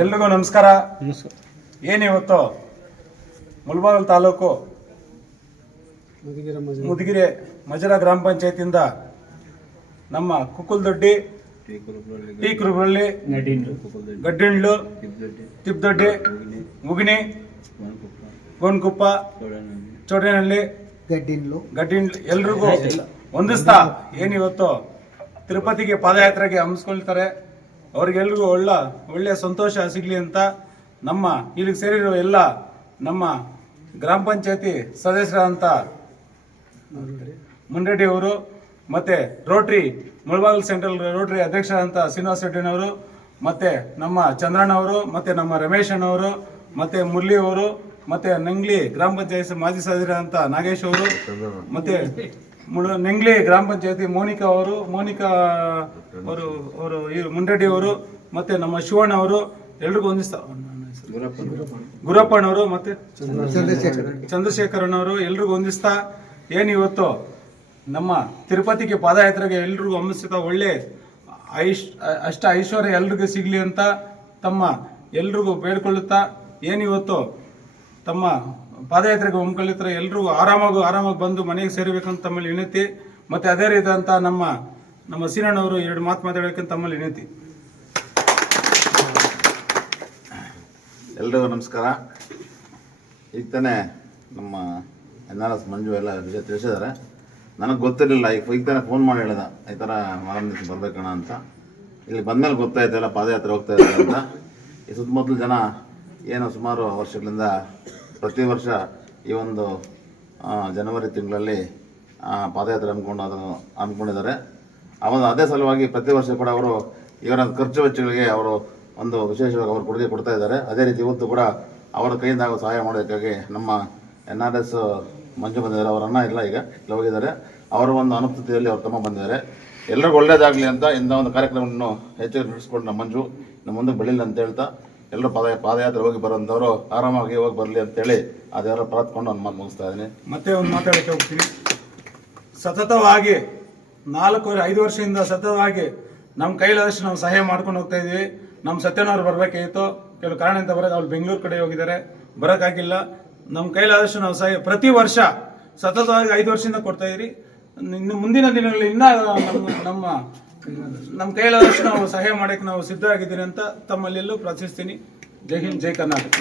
ಎಲ್ರಿಗೂ ನಮಸ್ಕಾರ. ಏನಿವತ್ತು ಮುಳಬಾಗಿಲು ತಾಲೂಕು ಮುದಿಗೆರೆ ಮಜರಾ ಗ್ರಾಮ ಪಂಚಾಯತಿಯಿಂದ ನಮ್ಮ ಕುಕ್ಕುಲ್ದೊಡ್ಡಿ, ಟಿ ಕುರುಬಳ್ಳಿ, ಗಡ್ಡಿಂಡ್ಲು, ತಿಪ್ಪದೊಡ್ಡಿ, ಮುಗಿನಿ, ಗೋನ್ಕುಪ್ಪ, ಚೋಡೇನಹಳ್ಳಿ, ಗಡ್ಡಿಂಡ್ಲು ಎಲ್ರಿಗೂ ಹೊಂದಿಸ್ತಾ ಏನಿವತ್ತು ತಿರುಪತಿಗೆ ಪಾದಯಾತ್ರೆಗೆ ಹಮ್ಮಿಸ್ಕೊಳ್ತಾರೆ. ಅವ್ರಿಗೆಲ್ರಿಗೂ ಒಳ್ಳೆಯ ಸಂತೋಷ ಸಿಗಲಿ ಅಂತ ನಮ್ಮ ಇಲ್ಲಿಗೆ ಸೇರಿರೋ ಎಲ್ಲ ನಮ್ಮ ಗ್ರಾಮ ಪಂಚಾಯತಿ ಸದಸ್ಯರಾದಂಥ ಮುನ್ರೆಡ್ಡಿ ಅವರು, ಮತ್ತೆ ರೋಟ್ರಿ ಮುಳಬಾಗಿಲು ಸೆಂಟ್ರಲ್ ರೋಟ್ರಿ ಅಧ್ಯಕ್ಷರಾದಂಥ ಶ್ರೀನಿವಾಸ ರೆಡ್ಡಿನವರು, ಮತ್ತೆ ನಮ್ಮ ಚಂದ್ರಣ್ಣ ಅವರು, ಮತ್ತೆ ನಮ್ಮ ರಮೇಶ್ ಅಣ್ಣವರು, ಮತ್ತೆ ಮುರಳಿ ಅವರು, ಮತ್ತೆ ನಂಗ್ಲಿ ಗ್ರಾಮ ಪಂಚಾಯತ್ ಮಾಜಿ ಸದಸ್ಯರಾದಂಥ ನಾಗೇಶ್ ಅವರು, ಮತ್ತೆ ನೆಂಗ್ಲಿ ಗ್ರಾಮ ಪಂಚಾಯತಿ ಮೋನಿಕಾ ಅವರು ಮುನ್ರೆಡ್ಡಿ ಅವರು, ಮತ್ತೆ ನಮ್ಮ ಶಿವಣ್ಣ ಅವರು ಎಲ್ರಿಗೂ ಹೊಂದಿಸ್ತಾ ಗುರಪ್ಪನವರು, ಮತ್ತೆ ಚಂದ್ರಶೇಖರನವರು ಎಲ್ರಿಗೂ ಹೊಂದಿಸ್ತಾ ಏನಿವತ್ತು ನಮ್ಮ ತಿರುಪತಿಗೆ ಪಾದಯಾತ್ರೆಗೆ ಎಲ್ರಿಗೂ ಹಮ್ಮಿಸ್ತಾ ಒಳ್ಳೆ ಅಷ್ಟ ಐಶ್ವರ್ಯ ಎಲ್ರಿಗೂ ಸಿಗ್ಲಿ ಅಂತ ತಮ್ಮ ಎಲ್ರಿಗೂ ಬೇಡ್ಕೊಳ್ಳುತ್ತಾ ಏನಿವತ್ತು ತಮ್ಮ ಪಾದಯಾತ್ರೆಗೆ ಹಮ್ಮಿಕೊಳ್ಳುತ್ತಾರೆ. ಎಲ್ರಿಗೂ ಆರಾಮಾಗಿ ಬಂದು ಮನೆಗೆ ಸೇರಬೇಕಂತ ತಮ್ಮಲ್ಲಿ ವಿನಂತಿ. ಮತ್ತೆ ಅದೇ ರೀತಿಯಂತ ನಮ್ಮ ಸೀನಣ್ಣವರು ಎರಡು ಮಾತು ಮಾತಾಡಬೇಕಂತ ತಮ್ಮಲ್ಲಿ ವಿನಂತಿ. ಎಲ್ರಿಗೂ ನಮಸ್ಕಾರ. ಈಗ ತಾನೇ ನಮ್ಮ NRS ಮಂಜು ಎಲ್ಲ ವಿಷಯ ತಿಳಿಸಿದ್ದಾರೆ. ನನಗೆ ಗೊತ್ತಿರಲಿಲ್ಲ. ಈಗ ತಾನೇ ಫೋನ್ ಮಾಡಿ ಹೇಳಿದ ಈ ಥರ ಮಾರನೇ ದಿವಸ ಬರ್ಬೇಕಣ್ಣ ಅಂತ. ಇಲ್ಲಿ ಬಂದಮೇಲೆ ಗೊತ್ತಾಯ್ತು ಎಲ್ಲ ಪಾದಯಾತ್ರೆ ಹೋಗ್ತಾ ಇದ್ದಾರೆ ಅಂತ. ಈ ಸುತ್ತಮುತ್ತಲು ಜನ ಏನು ಸುಮಾರು ವರ್ಷಗಳಿಂದ ಪ್ರತಿ ವರ್ಷ ಈ ಒಂದು ಜನವರಿ ತಿಂಗಳಲ್ಲಿ ಪಾದಯಾತ್ರೆ ಹಮ್ಮಿಕೊಂಡಿದ್ದಾರೆ. ಅದೇ ಸಲುವಾಗಿ ಪ್ರತಿ ವರ್ಷ ಕೂಡ ಅವರು ಇವರ ಖರ್ಚು ವೆಚ್ಚಗಳಿಗೆ ಅವರು ಒಂದು ವಿಶೇಷವಾಗಿ ಅವರು ಕೊಡುಗೆ ಕೊಡ್ತಾ ಇದ್ದಾರೆ. ಅದೇ ರೀತಿ ಇವತ್ತು ಕೂಡ ಅವರ ಕೈಯಿಂದ ಸಹಾಯ ಮಾಡೋದಕ್ಕಾಗಿ ನಮ್ಮ NRS ಮಂಜು ಬಂದಿದ್ದಾರೆ. ಅವರ ಅಣ್ಣ ಇಲ್ಲ, ಈಗ ಇಲ್ಲಿ ಹೋಗಿದ್ದಾರೆ. ಅವರ ಒಂದು ಅನುಪಸ್ಥಿತಿಯಲ್ಲಿ ಅವ್ರ ತಮ್ಮ ಬಂದಿದ್ದಾರೆ. ಎಲ್ಲರಿಗೂ ಒಳ್ಳೇದಾಗಲಿ ಅಂತ ಇಂಥ ಒಂದು ಕಾರ್ಯಕ್ರಮವನ್ನು ಹೆಚ್ಚಾಗಿ ನಡೆಸ್ಕೊಂಡು ನಮ್ಮ ಮಂಜು ನಮ್ಮ ಮುಂದೆ ಬೆಳಿಲ್ಲ ಅಂತ ಹೇಳ್ತಾ ಎಲ್ಲರೂ ಪಾದಯಾತ್ರೆ ಹೋಗಿ ಬರೋಂಥವ್ರು ಆರಾಮಾಗಿ ಹೋಗಿ ಬರಲಿ ಅಂತೇಳಿ ಅದೆಲ್ಲ ಪ್ರಾರ್ಥಕೊಂಡು ಒಂದು ಮಾತು ಮುಗಿಸ್ತಾ ಇದ್ದೀನಿ. ಮತ್ತೆ ಒಂದು ಮಾತಾಡೋಕ್ಕೆ ಹೋಗ್ತೀನಿ. ಸತತವಾಗಿ 4-5 ವರ್ಷದಿಂದ ಸತತವಾಗಿ ನಮ್ಮ ಕೈಲಾದಷ್ಟು ನಾವು ಸಹಾಯ ಮಾಡ್ಕೊಂಡು ಹೋಗ್ತಾ ಇದೀವಿ. ನಮ್ಮ ಸತ್ಯನವ್ರು ಬರಬೇಕಾಗಿತ್ತು, ಕೆಲವು ಕಾರಣ ಅಂತ ಬರೋದು ಅವ್ರು ಬೆಂಗಳೂರು ಕಡೆ ಹೋಗಿದ್ದಾರೆ, ಬರೋಕ್ಕಾಗಿಲ್ಲ. ನಮ್ಮ ಕೈಲಾದಷ್ಟು ನಾವು ಸಹಾಯ ಪ್ರತಿ ವರ್ಷ ಸತತವಾಗಿ 5 ವರ್ಷದಿಂದ ಕೊಡ್ತಾ ಇದೀವಿ. ಇನ್ನು ಮುಂದಿನ ದಿನಗಳಲ್ಲಿ ಇನ್ನೂ ನಮ್ಮ ಕೈಲಾದಷ್ಟು ನಾವು ಸಹಾಯ ಮಾಡೋಕ್ಕೆ ನಾವು ಸಿದ್ಧರಾಗಿದ್ದೀರಿ ಅಂತ ತಮ್ಮಲ್ಲೆಲ್ಲೂ ಪ್ರಾರ್ಥಿಸ್ತೀನಿ. ಜೈ ಹಿಂದ್, ಜೈ ಕರ್ನಾಟಕ.